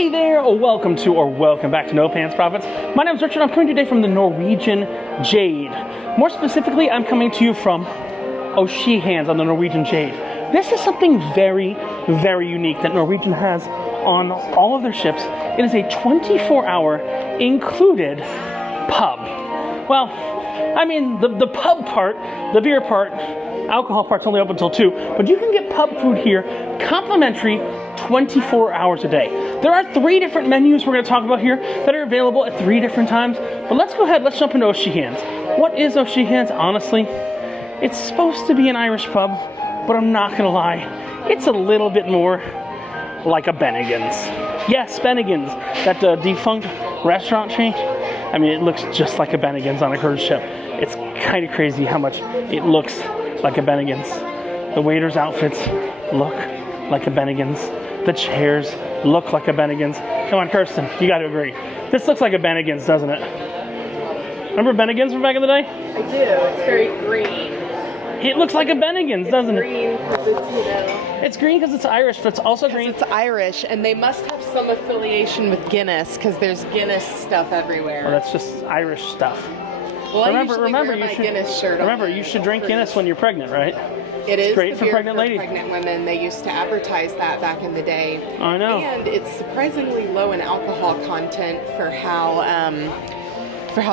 Hey there, welcome back to No Pants Profits. My name is Richard. I'm coming today from the Norwegian Jade. More specifically, I'm coming to you from O'Sheehan's on the Norwegian Jade. This is something very, very unique that Norwegian has on all of their ships. It is a 24-hour included pub. Well, I mean, the pub part, the beer part, alcohol part's only open until 2, but you can get pub food here complimentary 24 hours a day. There are 3 different menus we're going to talk about here that are available at 3 different times, but let's go ahead, let's jump into O'Sheehan's. What is O'Sheehan's? Honestly, it's supposed to be an Irish pub, but I'm not going to lie, it's a little bit more like a Bennigan's. Yes, Bennigan's, that defunct restaurant chain. I mean, it looks just like a Bennigan's on a cruise ship. It's kind of crazy how much it looks like a Bennigan's. The waiters' outfits look like a Bennigan's. The chairs look like a Bennigan's. Come on, Kirsten, you got to agree. This looks like a Bennigan's, doesn't it? Remember Bennigan's from back in the day? I do. It's very green. It looks like a Bennigan's, doesn't it? Green because it's, It's green because it's Irish, but it's also green. It's Irish, and they must have some affiliation with Guinness because there's Guinness stuff everywhere. Well, that's just Irish stuff. Well, remember, Guinness shirt. You should drink Guinness when you're pregnant, right? It is great for pregnant ladies. Pregnant women. They used to advertise that back in the day. I know. And it's surprisingly low in alcohol content for how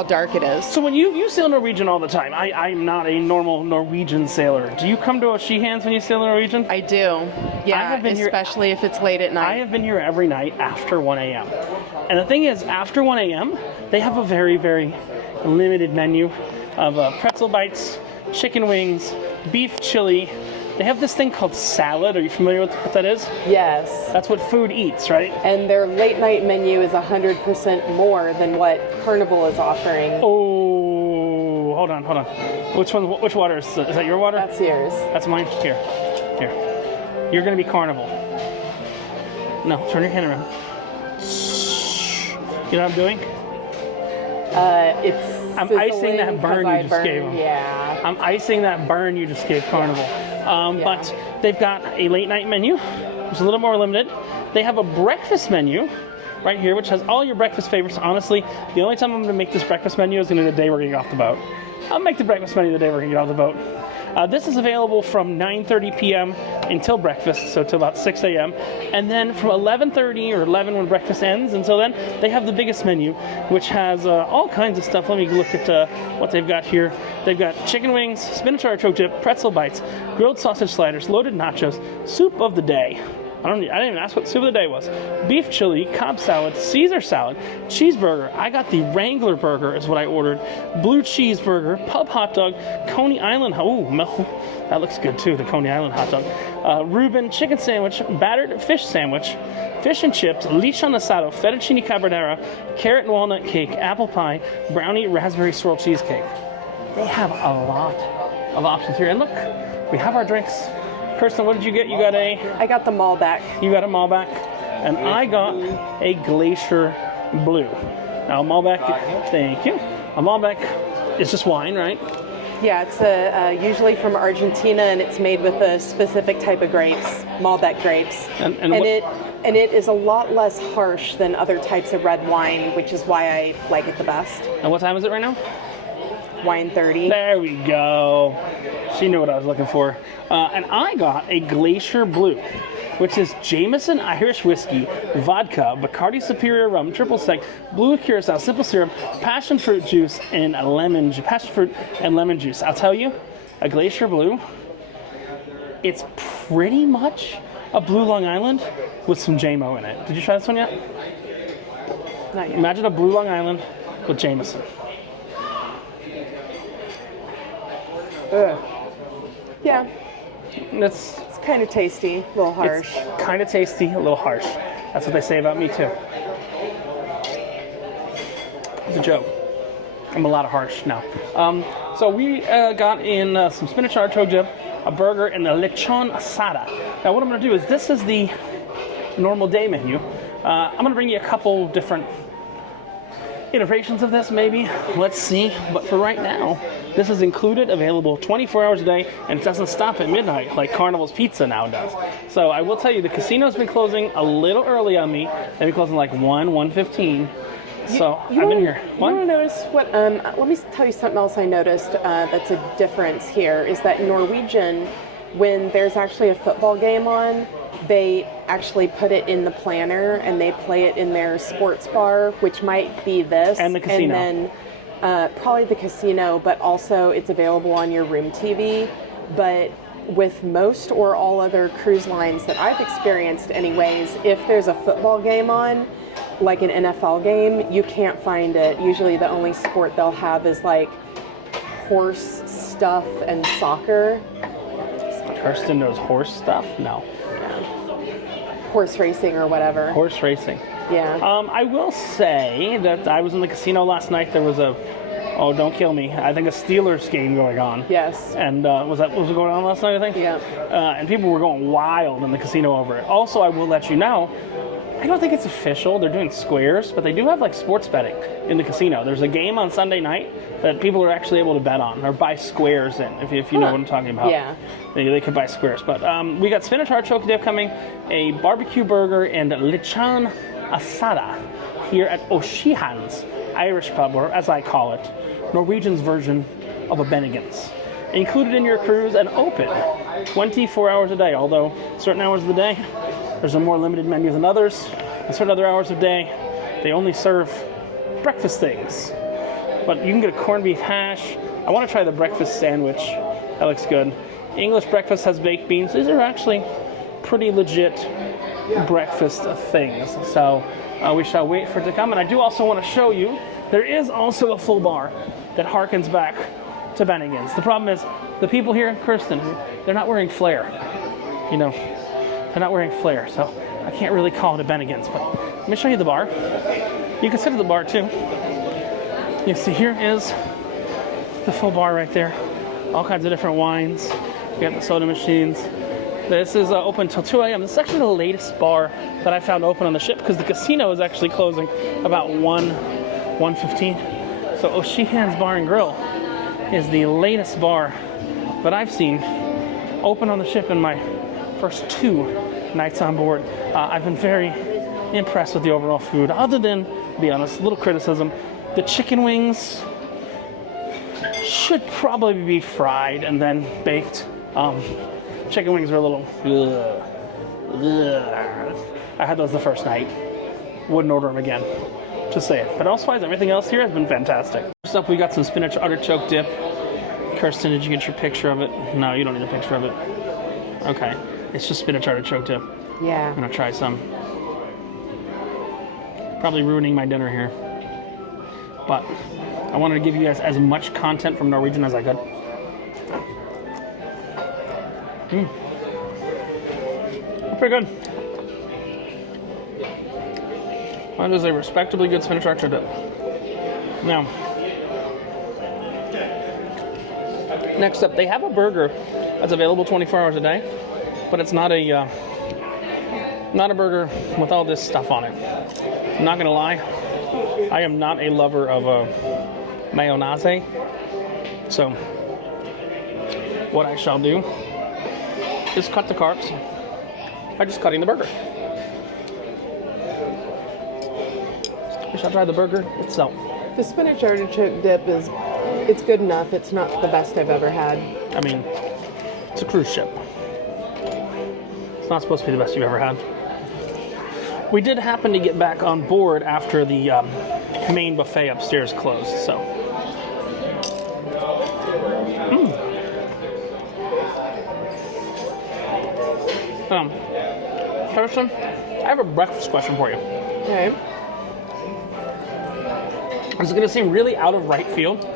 dark it is. So when you sail Norwegian all the time, I'm not a normal Norwegian sailor. Do you come to O'Sheehan's when you sail Norwegian? I do. Yeah, I have been especially if it's late at night. I have been here every night after 1 a.m. And the thing is, after 1 a.m., they have a very, very limited menu of pretzel bites, chicken wings, beef chili. They have this thing called salad. Are you familiar with what that is? Yes. That's what food eats, right? And their late night menu is 100% more than what Carnival is offering. Oh, hold on. Which water is that your water? That's yours. That's mine. Here. You're going to be Carnival. No, turn your hand around. You know what I'm doing? I'm icing that burn you just gave them. Yeah. I'm icing that burn you just gave Carnival. But they've got a late night menu, which is a little more limited. They have a breakfast menu right here, which has all your breakfast favorites. Honestly, the only time I'm going to make this breakfast menu is going to be the day we're going to get off the boat. I'll make the breakfast menu the day we're going to get off the boat. This is available from 9:30 p.m. until breakfast, so till about 6 a.m. And then from 11:30 or 11 when breakfast ends, until then, they have the biggest menu, which has all kinds of stuff. Let me look at what they've got here. They've got chicken wings, spinach artichoke dip, pretzel bites, grilled sausage sliders, loaded nachos, soup of the day. I didn't even ask what the soup of the day was. Beef chili, Cobb salad, Caesar salad, cheeseburger. I got the Wrangler burger is what I ordered. Blue cheeseburger, pub hot dog, Coney Island. That looks good too, the Coney Island hot dog. Reuben chicken sandwich, battered fish sandwich, fish and chips, lechon asado, fettuccine carbonara, carrot and walnut cake, apple pie, brownie, raspberry swirl cheesecake. They have a lot of options here. And look, we have our drinks. Kirsten, what did you get? I got the Malbec. You got a Malbec, and I got a Glacier Blue. Now, Malbec, thank you. A Malbec is just wine, right? Yeah, it's usually from Argentina, and it's made with a specific type of grapes, Malbec grapes. And it is a lot less harsh than other types of red wine, which is why I like it the best. And what time is it right now? Wine 30. There we go. She knew what I was looking for. And I got a Glacier Blue, which is Jameson Irish whiskey, vodka, Bacardi Superior rum, triple sec, blue curacao, simple syrup, passion fruit juice, and lemon juice. I'll tell you, a Glacier Blue, it's pretty much a Blue Long Island with some JMO in it. Did you try this one yet? Not yet. Imagine a Blue Long Island with Jameson. Yeah. It's kind of tasty, a little harsh. It's kind of tasty, a little harsh. That's what they say about me too. It's a joke. I'm a lot of harsh now. So we got in some spinach artichoke dip, a burger, and a lechon asada. Now what I'm going to do is, this is the normal day menu. I'm going to bring you a couple different iterations of this, maybe. Let's see. But for right now, this is included, available 24 hours a day, and it doesn't stop at midnight like Carnival's Pizza now does. So I will tell you, the casino's been closing a little early on me. They've been closing like 1:15. So I've been here. What? You want to notice what? Let me tell you something else I noticed that's a difference here is that Norwegian, when there's actually a football game on, they actually put it in the planner and they play it in their sports bar, which might be this. And the casino. And then probably the casino, but also it's available on your room TV. But with most or all other cruise lines that I've experienced anyways, if there's a football game on, like an NFL game, you can't find it. Usually the only sport they'll have is like horse stuff and soccer. Kirsten knows horse stuff? No. Horse racing or whatever. Horse racing. Yeah. I will say that I was in the casino last night. There was don't kill me, I think a Steelers game going on. Yes. And was it going on last night, I think? Yeah. And people were going wild in the casino over it. Also, I will let you know, I don't think it's official. They're doing squares, but they do have like sports betting in the casino. There's a game on Sunday night that people are actually able to bet on or buy squares in, if you know what I'm talking about. Yeah. They could buy squares. But we got spinach artichoke dip coming, a barbecue burger, and lechon asada here at O'Sheehan's Irish pub, or as I call it, Norwegian's version of a Bennigan's. Included in your cruise and open 24 hours a day, although certain hours of the day, there's a more limited menu than others. And certain other hours of the day, they only serve breakfast things. But you can get a corned beef hash. I want to try the breakfast sandwich. That looks good. English breakfast has baked beans. These are actually pretty legit breakfast things. So we shall wait for it to come. And I do also want to show you, there is also a full bar that harkens back to Bennigan's. The problem is, the people here in Kirsten, they're not wearing flair. You know, they're not wearing flair, so I can't really call it a Bennigan's. But let me show you the bar. You can sit at the bar too. You see, here is the full bar right there. All kinds of different wines. We got the soda machines. This is open until 2 a.m. This is actually the latest bar that I found open on the ship, because the casino is actually closing about 1:15. So O'Sheehan's Bar and Grill is the latest bar that I've seen open on the ship in my first 2 nights on board. I've been very impressed with the overall food, other than, to be honest, a little criticism. The chicken wings should probably be fried and then baked. Chicken wings are a little... I had those the first night. Wouldn't order them again. Just saying. But elsewise, everything else here has been fantastic. First up, we got some spinach artichoke dip. Kirsten, did you get your picture of it? No, you don't need a picture of it. Okay. It's just spinach artichoke dip. Yeah. I'm gonna try some. Probably ruining my dinner here. But I wanted to give you guys as much content from Norwegian as I could. Pretty good. That is a respectably good spinach artichoke dip. Now, next up, they have a burger that's available 24 hours a day, but it's not a burger with all this stuff on it. I'm not gonna lie, I am not a lover of mayonnaise, so what I shall do is cut the carbs by just cutting the burger. We shall try the burger itself. The spinach artichoke dip it's good enough. It's not the best I've ever had. I mean, it's a cruise ship. It's not supposed to be the best you've ever had. We did happen to get back on board after the main buffet upstairs closed, so. Kirsten, I have a breakfast question for you. Okay. It's going to seem really out of right field,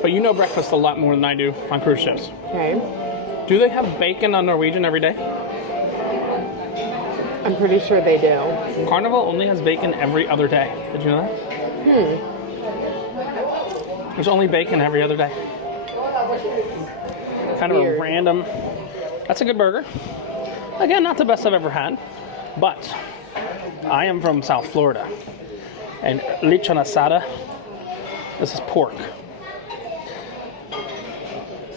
but you know breakfast a lot more than I do on cruise ships. Okay. Do they have bacon on Norwegian every day? I'm pretty sure they do. Carnival only has bacon every other day. Did you know that? There's only bacon every other day. Kind of Weird. a random... That's a good burger. Again, not the best I've ever had, but I am from South Florida. And lechon asada This is pork.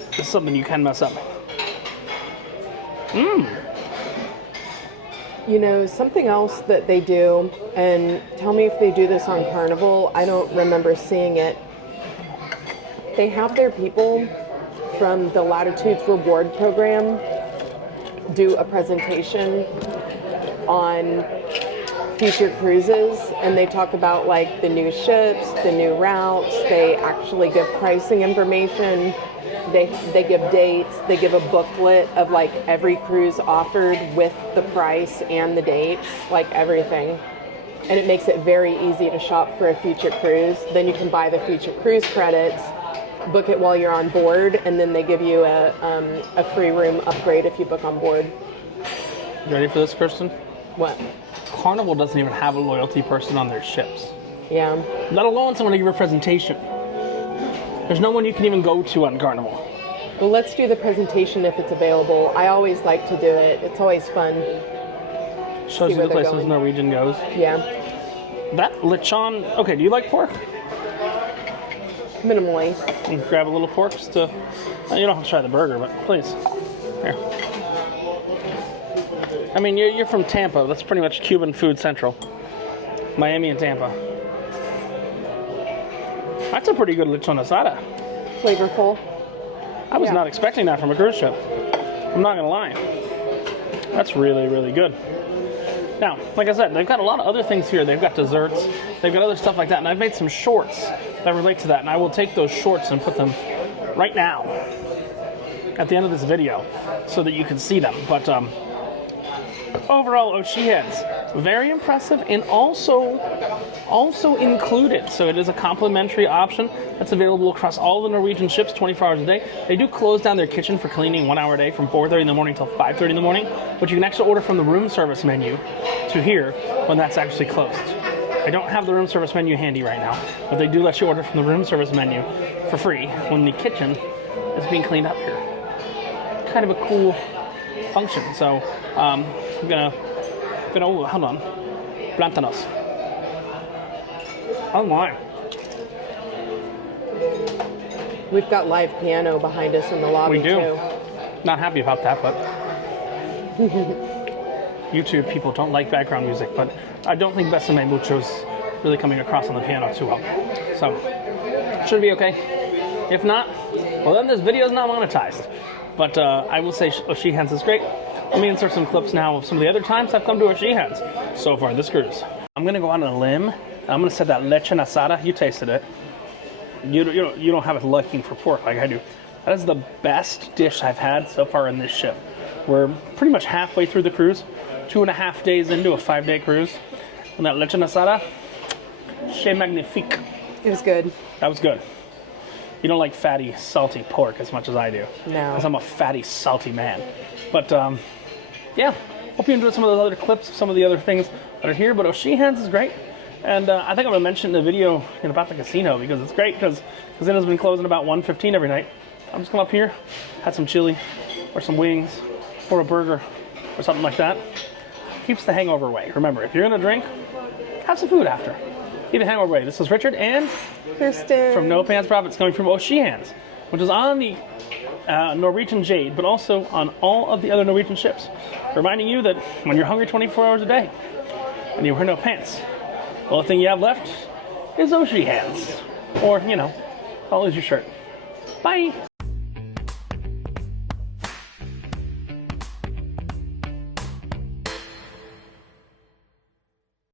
This is something you can mess up. You know, something else that they do, and tell me if they do this on Carnival, I don't remember seeing it. They have their people from the Latitudes Reward program do a presentation on future cruises, and they talk about like the new ships, the new routes. They actually give pricing information. They give dates. They give a booklet of like every cruise offered with the price and the dates, like everything. And it makes it very easy to shop for a future cruise. Then you can buy the future cruise credits, book it while you're on board, and then they give you a free room upgrade if you book on board. You ready for this, Kirsten? What? Carnival doesn't even have a loyalty person on their ships. Yeah. Let alone someone to give a presentation. There's no one you can even go to on Carnival. Well, let's do the presentation if it's available. I always like to do it. It's always fun. Shows you the places Norwegian goes. Yeah. That lechon. Okay, do you like pork? Minimally. You can grab a little pork just to. You don't have to try the burger, but please. Here. I mean, you're from Tampa. That's pretty much Cuban food central. Miami and Tampa. That's a pretty good lechon asada. Flavorful. I was not expecting that from a cruise ship. I'm not gonna lie. That's really, really good. Now, like I said, they've got a lot of other things here. They've got desserts. They've got other stuff like that. And I've made some shorts that relate to that. And I will take those shorts and put them right now at the end of this video so that you can see them. But overall, O'Sheehan's, very impressive and also included. So it is a complimentary option that's available across all the Norwegian ships 24 hours a day. They do close down their kitchen for cleaning 1 hour a day from 4:30 in the morning till 5:30 in the morning, but you can actually order from the room service menu to here when that's actually closed. I don't have the room service menu handy right now, but they do let you order from the room service menu for free when the kitchen is being cleaned up here. Kind of a cool function. So I'm gonna oh, hold on. Plantanos. Oh my. We've got live piano behind us in the lobby, we do. too. Not happy about that, but YouTube people don't like background music, but I don't think Besame Mucho's really coming across on the piano too well. So, should be okay. If not, well then this video is not monetized. But I will say O'Sheehan's is great. Let me insert some clips now of some of the other times I've come to O'Sheehan's so far this cruise. I'm gonna go out on a limb. I'm gonna say that lechon asada. You tasted it. You don't have a liking for pork like I do. That is the best dish I've had so far in this ship. We're pretty much halfway through the cruise, 2.5 days into a 5-day cruise, and that lechon asada, c'est magnifique. It was good. That was good. You don't like fatty, salty pork as much as I do. No. Because I'm a fatty, salty man. But yeah, hope you enjoyed some of those other clips of some of the other things that are here. But O'Sheehan's is great. And I think I'm going to mention in the video about the casino because it's great because the casino's been closing about 1:15 every night. I'm just come up here, had some chili or some wings or a burger or something like that. Keeps the hangover away. Remember, if you're going to drink, have some food after. Keep the hangover away. This is Richard and Kirsten from No Pants Profits coming from O'Sheehan's, which is on the Norwegian Jade, but also on all of the other Norwegian ships. Reminding you that when you're hungry 24 hours a day and you wear no pants, the only thing you have left is O'Sheehan's. Or, I'll lose your shirt. Bye!